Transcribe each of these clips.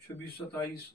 26-27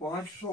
500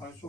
500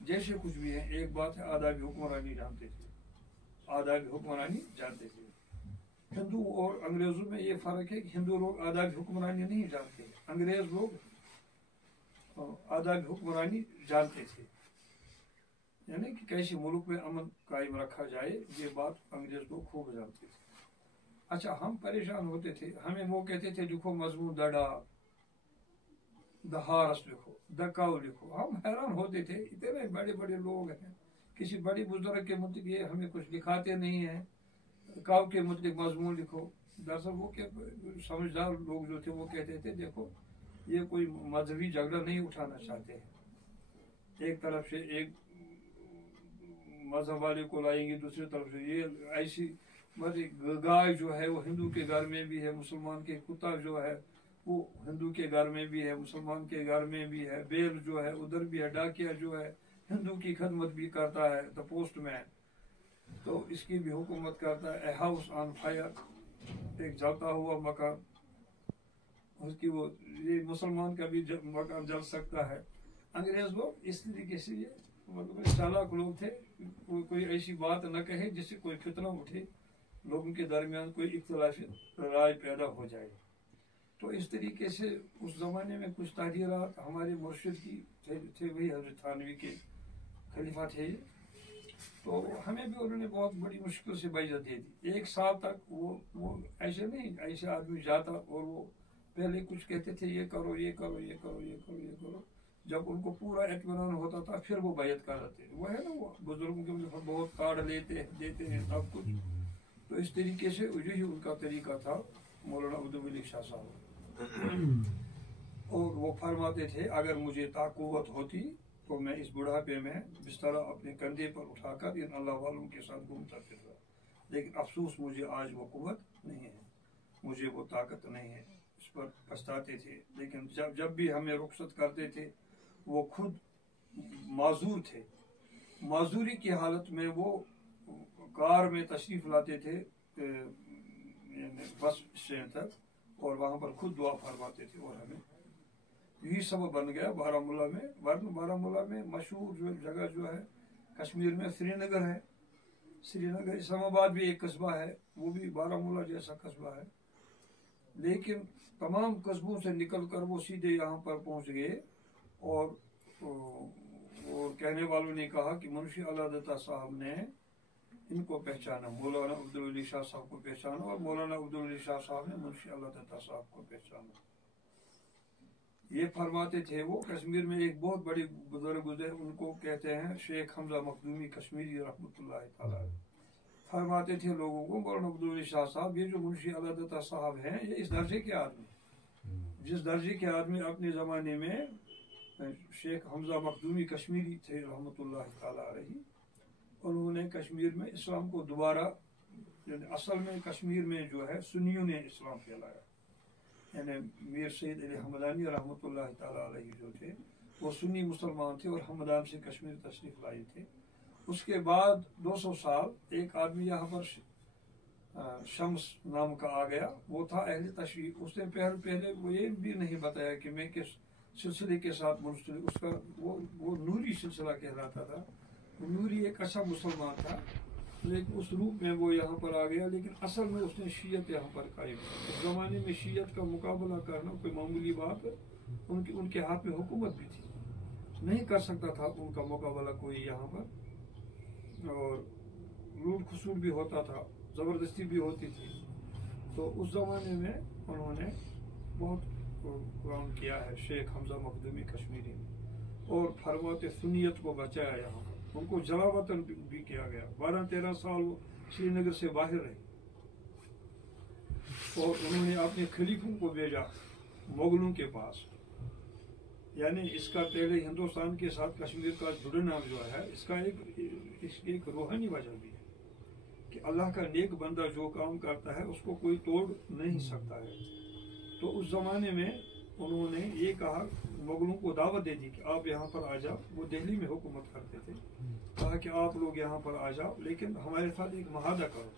جیسے کچھ بھی ہے، ایک بات ہے آدابی حکمرانی جانتے تھے، آدابی حکمرانی جانتے تھے. ہندو اور انگریزوں میں یہ فرق ہے کہ ہندو لوگ آدابی حکمرانی نہیں جانتے، انگریز لوگ آدابی حکمرانی جانتے تھے، یعنی کہ کیسے ملک میں امن قائم رکھا جائے یہ بات انگریز لوگ خوب جانتے تھے. اچھا ہم پریشان ہوتے تھے، ہمیں وہ کہتے تھے لکھو مضمون دڑا، دہارس لکھو، دکاؤ لکھو. ہم حیران ہوتے تھے، اتنے بڑے بڑے لوگ ہیں، کسی بڑی بزرگ کے متعلق یہ ہمیں کچھ دکھاتے نہیں ہیں، کاؤ کے متعلق مضمون لکھو. دراصل وہ کہ سمجھدار لوگ جو تھے وہ کہتے تھے دیکھو یہ کوئی مذہبی جھگڑا نہیں اٹھانا چاہتے ہیں، ایک طرف سے ایک مذہب والے کو لائیں گے، دوسری طرف سے یہ ایسی گائے جو ہے وہ ہندو کے گھر میں بھی ہے، مسلمان کے کتا جو ہے وہ ہندو کے گھر میں بھی ہے، مسلمان کے گھر میں بھی ہے، بیل جو ہے ادھر بھی ہے، ڈاکیا جو ہے ہندو کی خدمت بھی کرتا ہے، دا پوسٹ مین تو اس کی بھی حکومت کرتا ہے. اے ہاؤس آن فائر، ایک جلتا ہوا مکان، اس کی وہ یہ مسلمان کا بھی مکان جل سکتا ہے. انگریز لوگ اس طریقے سے یہ مطلب چالاک لوگ تھے، کوئی ایسی بات نہ کہے جس سے کوئی فتنہ اٹھے، لوگوں کے درمیان کوئی اختلافی رائے پیدا ہو جائے. تو اس طریقے سے اس زمانے میں کچھ تحریرات ہمارے مرشد کی تھے، وہی حضرت تھانوی کے خلیفہ تھے، تو ہمیں بھی انہوں نے بہت بڑی مشکل سے بیعت دے دی. 1 سال تک وہ ایسے نہیں، ایسے آدمی جاتا اور وہ پہلے کچھ کہتے تھے یہ کرو یہ کرو یہ کرو یہ کرو یہ کرو، جب ان کو پورا اطمینان ہوتا تھا پھر وہ بیعت کرتے. وہ ہے نا وہ بزرگوں کے بہت کارڈ دیتے ہیں سب کچھ. تو اس طریقے سے یہی ان کا طریقہ تھا مولانا عبدالولی شاہ صاحب. اور وہ فرماتے تھے اگر مجھے طاقت ہوتی تو میں اس بڑھاپے میں بسترا اپنے کندھے پر اٹھا کر ان اللہ والوں کے ساتھ گھومتا پھرتا، لیکن افسوس مجھے آج وہ قوت نہیں ہے، مجھے وہ طاقت نہیں ہے. اس پر پچھتاتے تھے. لیکن جب بھی ہمیں رخصت کرتے تھے وہ خود معذور تھے، معذوری کی حالت میں وہ کار میں تشریف لاتے تھے بس اسٹینڈ تک، اور وہاں پر خود دعا فرماتے تھے. اور ہمیں یہی سبب بن گیا بارہمولہ میں. بارہمولہ میں مشہور جو جگہ جو ہے کشمیر میں سری نگر ہے، سری نگر. اسلام آباد بھی ایک قصبہ ہے، وہ بھی بارہمولہ جیسا قصبہ ہے، لیکن تمام قصبوں سے نکل کر وہ سیدھے یہاں پر پہنچ گئے. اور کہنے والوں نے کہا کہ منشی اللہ دتا صاحب نے ان کو پہچانا، مولانا عبدالولی شاہ صاحب کو پہچانا، اور مولانا عبدالولی شاہ صاحب نے منشی اللہ دتا صاحب کو پہچانا. یہ فرماتے تھے. وہ کشمیر میں ایک بہت بڑے بزرگ گزرے، ان کو کہتے ہیں شیخ حمزہ مخدومی کشمیری رحمۃ اللہ تعالی. فرماتے تھے لوگوں کو مولانا عبدالولی شاہ صاحب یہ جو منشی اللہ دتا صاحب ہیں یہ اس درجے کے آدمی، جس درجے کے آدمی اپنے زمانے میں شیخ حمزہ مخدومی کشمیری تھے رحمۃ اللہ تعالی علیہ. انہوں نے کشمیر میں اسلام کو دوبارہ، یعنی اصل میں کشمیر میں جو ہے سنیوں نے اسلام پھیلایا، یعنی میر سید علی حمدانی رحمۃ اللہ تعالی علیہ جو تھے وہ سنی مسلمان تھے اور حمدان سے کشمیر تشریف لائے تھے. اس کے بعد 200 سال ایک آدمی یہاں پر شمس نام کا آ گیا، وہ تھا اہل تشریح. اس نے پہلے وہ یہ بھی نہیں بتایا کہ میں کس سلسلے کے ساتھ منسلک، اس کا وہ نوری سلسلہ کہلاتا تھا. نوری ایک اچھا مسلمان تھا، لیکن اس روپ میں وہ یہاں پر آ گیا، لیکن اصل میں اس نے شیعت یہاں پر قائم کی. اس زمانے میں شیعت کا مقابلہ کرنا کوئی معمولی بات، ان کے ہاتھ میں حکومت بھی تھی، نہیں کر سکتا تھا ان کا مقابلہ کوئی یہاں پر، اور لوٹ کھسوٹ بھی ہوتا تھا، زبردستی بھی ہوتی تھی. تو اس زمانے میں انہوں نے بہت کام کیا ہے شیخ حمزہ مخدومی کشمیری نے، اور فرماتے سنیت کو بچایا یہاں پر. ان کو جلا وطن بھی کیا گیا، 12-13 سال وہ سری نگر سے باہر رہے، اور انہوں نے اپنے خلیفوں کو بھیجا مغلوں کے پاس. یعنی اس کا پہلے ہندوستان کے ساتھ کشمیر کا جڑنا جو ہے اس کا ایک روحانی وجہ بھی ہے کہ اللہ کا نیک بندہ جو کام کرتا ہے اس کو کوئی توڑ نہیں سکتا ہے. تو اس زمانے میں انہوں نے یہ کہا، مغلوں کو دعوت دے دی کہ آپ یہاں پر آ جاؤ. وہ دہلی میں حکومت کرتے تھے. کہا کہ آپ لوگ یہاں پر آ جاؤ، لیکن ہمارے ساتھ ایک معاہدہ کرو،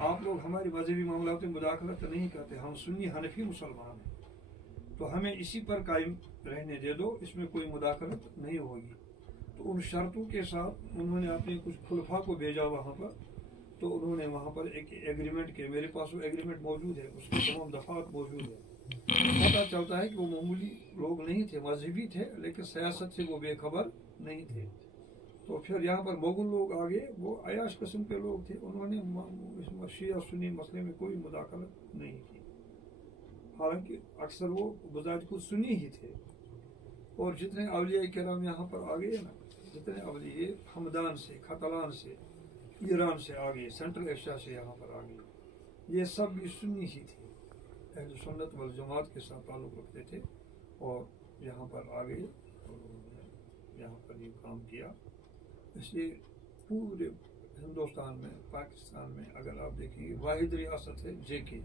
آپ لوگ ہماری مذہبی معاملات میں مداخلت نہیں کرتے، ہم سنی حنفی مسلمان ہیں، تو ہمیں اسی پر قائم رہنے دے دو، اس میں کوئی مداخلت نہیں ہوگی. تو ان شرطوں کے ساتھ انہوں نے اپنے کچھ خلفاء کو بھیجا وہاں پر. تو انہوں نے وہاں پر ایک ایگریمنٹ کیا. میرے پاس وہ ایگریمنٹ موجود ہے, اس کے تمام دفعات موجود ہے. پتہ چلتا ہے کہ وہ معمولی لوگ نہیں تھے, مذہبی تھے لیکن سیاست سے وہ بے خبر نہیں تھے. تو پھر یہاں پر مغل لوگ آگے, وہ عیاش قسم کے لوگ تھے, انہوں نے شیعہ سنی مسئلے میں کوئی مداخلت نہیں کی, حالانکہ اکثر وہ بذات خود سنی ہی تھے. اور جتنے اولیاء کرام یہاں پر آ گئے نا, جتنے اولیاء ہمدان سے, کھتلان سے, ایران سے آ گئے, سینٹرل ایشیا سے یہاں پر آ گئے, یہ سب بھی سنی ہی تھے, اہل سنت والجماعت کے ساتھ تعلق رکھتے تھے. اور یہاں پر آ گئے اور یہاں پر یہ کام کیا. اس لیے پورے ہندوستان میں, پاکستان میں اگر آپ دیکھیں گے, واحد ریاست ہے JK,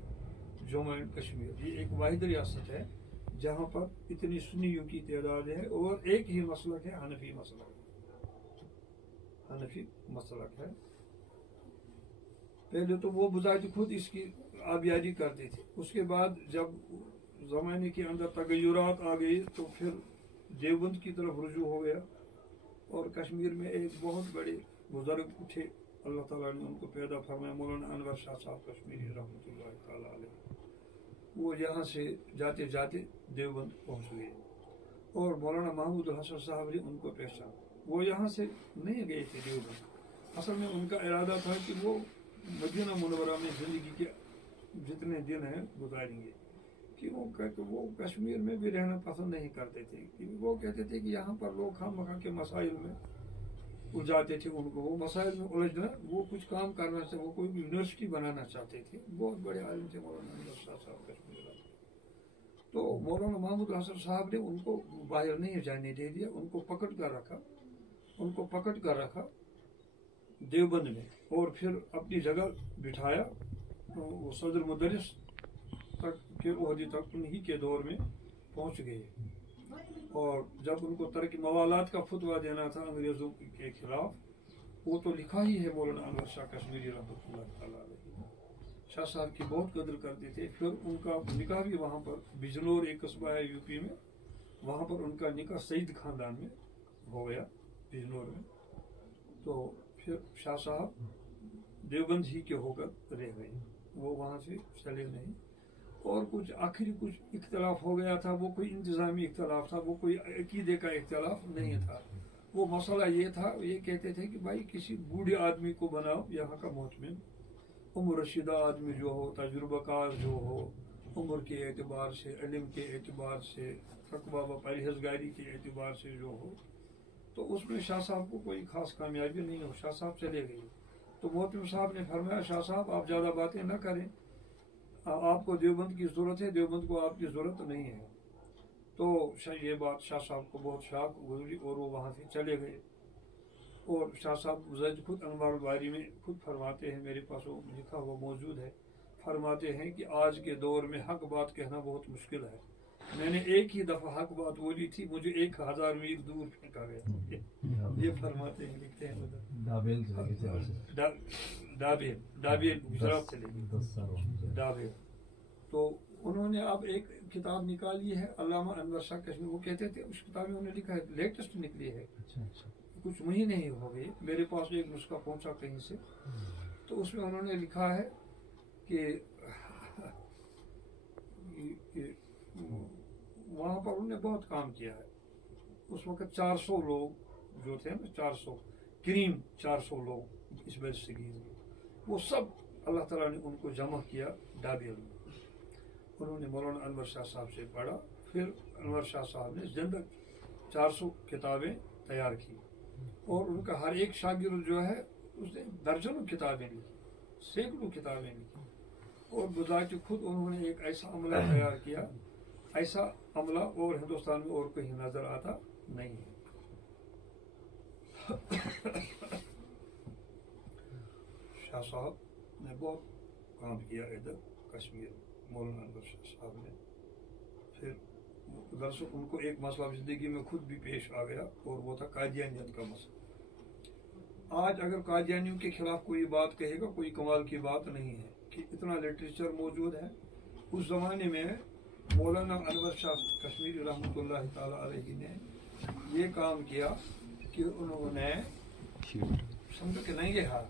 جموں اینڈ کشمیر. یہ ایک واحد ریاست ہے جہاں پر اتنی سنیوں کی تعداد ہے, اور ایک ہی مسلک ہے, حنفی مسلک. حنفی مسلک ہے. پہلے تو وہ بذات خود اس کی آبیاری کرتے تھے, اس کے بعد جب زمانے کے اندر تغیرات آ گئی تو پھر دیوبند کی طرف رجوع ہو گیا. اور کشمیر میں ایک بہت بڑے بزرگ اٹھے, اللہ تعالیٰ نے ان کو پیدا فرمایا, مولانا انور شاہ صاحب کشمیری رحمۃ اللہ تعالیٰ علیہ. وہ یہاں سے جاتے جاتے دیوبند پہنچ گئے, اور مولانا محمود الحسن صاحب نے ان کو پہچانا. وہ یہاں سے نہیں گئے تھے دیوبند, اصل میں ان کا ارادہ تھا کہ وہ مدینہ منورہ میں زندگی کے جتنے دن ہیں گزاریں گے, کہ وہ کشمیر میں بھی رہنا پسند نہیں کرتے تھے. وہ کہتے تھے کہ یہاں پر لوگ خواہ مخواہ کے مسائل میں الجھاتے تھے ان کو, وہ مسائل میں الجھنا, وہ کچھ کام کرنا چاہتے, وہ کوئی یونیورسٹی بنانا چاہتے تھے. بہت بڑے عالم تھے مولانا انور شاہ صاحب کشمیر. تو مولانا محمود الحسن صاحب نے ان کو باہر نہیں جانے دے دیا, ان کو پکڑ کر رکھا دیوبند میں, اور پھر اپنی جگہ بٹھایا. وہ صدر مدرس تک کے عہدے تک انہی کے دور میں پہنچ گئے. اور جب ان کو ترک موالات کا فتویٰ دینا تھا انگریزوں کے خلاف, وہ تو لکھا ہی ہے مولانا انور شاہ کشمیری رحمۃ اللہ تعالیٰ علیہ. شاہ صاحب کی بہت قدر کرتے تھے. پھر ان کا نکاح بھی وہاں پر, بجنور ایک قصبہ ہے UP میں, وہاں پر ان کا نکاح سعید خاندان میں ہو گیا, بجنور میں. تو پھر شاہ صاحب دیوبند ہی کے ہو کر رہ گئے, وہ وہاں سے چلے نہیں. اور کچھ آخری کچھ اختلاف ہو گیا تھا, وہ کوئی انتظامی اختلاف تھا, وہ کوئی عقیدے کا اختلاف نہیں تھا. وہ مسئلہ یہ تھا, یہ کہتے تھے کہ بھائی کسی بوڑھے آدمی کو بناؤ یہاں کا محتمم, عمر رسیدہ آدمی جو ہو, تجربہ کار جو ہو, عمر کے اعتبار سے, علم کے اعتبار سے, تقویٰ و پرہیزگاری کے اعتبار سے جو ہو. تو اس میں شاہ صاحب کو کوئی خاص کامیابی نہیں ہو, شاہ صاحب چلے گئے. تو محتمم صاحب نے فرمایا, شاہ صاحب آپ زیادہ باتیں نہ کریں, آپ کو دیوبند کی ضرورت ہے, دیوبند کو آپ کی ضرورت نہیں ہے. تو یہ بات شاہ صاحب کو بہت شاک گزری, اور وہ وہاں سے چلے گئے. اور شاہ صاحب خود انوار الباری میں خود فرماتے ہیں, میرے پاس وہ لکھا ہوا موجود ہے, فرماتے ہیں کہ آج کے دور میں حق بات کہنا بہت مشکل ہے. میں نے ایک ہی دفعہ حق بات بولی تھی, مجھے 1000 میل دور پھینکا گیا. یہ فرماتے ہیں, لکھتے ہیں ڈابیل گجرات سے لے ڈابیل. تو انہوں نے اب ایک کتاب نکالی ہے, علامہ انور شاہ کشمیر. وہ کہتے تھے اس کتاب میں انہوں نے لکھا ہے, لیٹسٹ نکلی ہے, کچھ مہینے ہی ہو گئے. میرے پاس ایک نسخہ پہنچا کہیں سے. تو اس میں انہوں نے لکھا ہے کہ وہاں پر انہوں نے بہت کام کیا ہے. اس وقت 400 لوگ جو تھے نا, 400 کریم 400 لوگ اس برصغیر میں, وہ سب اللہ تعالیٰ نے ان کو جمع کیا ڈابیل میں. انہوں نے مولانا انور شاہ صاحب سے پڑھا. پھر انور شاہ صاحب نے زندہ 400 کتابیں تیار کی, اور ان کا ہر ایک شاگرد جو ہے اس نے درجنوں کتابیں لکھی, سینکڑوں کتابیں لکھی. اور بذات خود انہوں نے ایک ایسا عملہ تیار کیا, ایسا عملہ اور ہندوستان میں اور کہیں نظر آتا نہیں ہے. شاہ صاحب نے بہت کام کیا ادھر کشمیر, مولانا انور شاہ صاحب نے. پھر دراصل ان کو ایک مسئلہ زندگی میں خود بھی پیش آ گیا, اور وہ تھا قادیانیت کا مسئلہ. آج اگر قادیانیوں کے خلاف کوئی بات کہے گا, کوئی کمال کی بات نہیں ہے کہ اتنا لٹریچر موجود ہے. اس زمانے میں مولانا انور شاہ کشمیری رحمۃ اللہ تعالیٰ علیہ نے یہ کام کیا کہ انہوں نے سمجھو کہ نہیں لکھا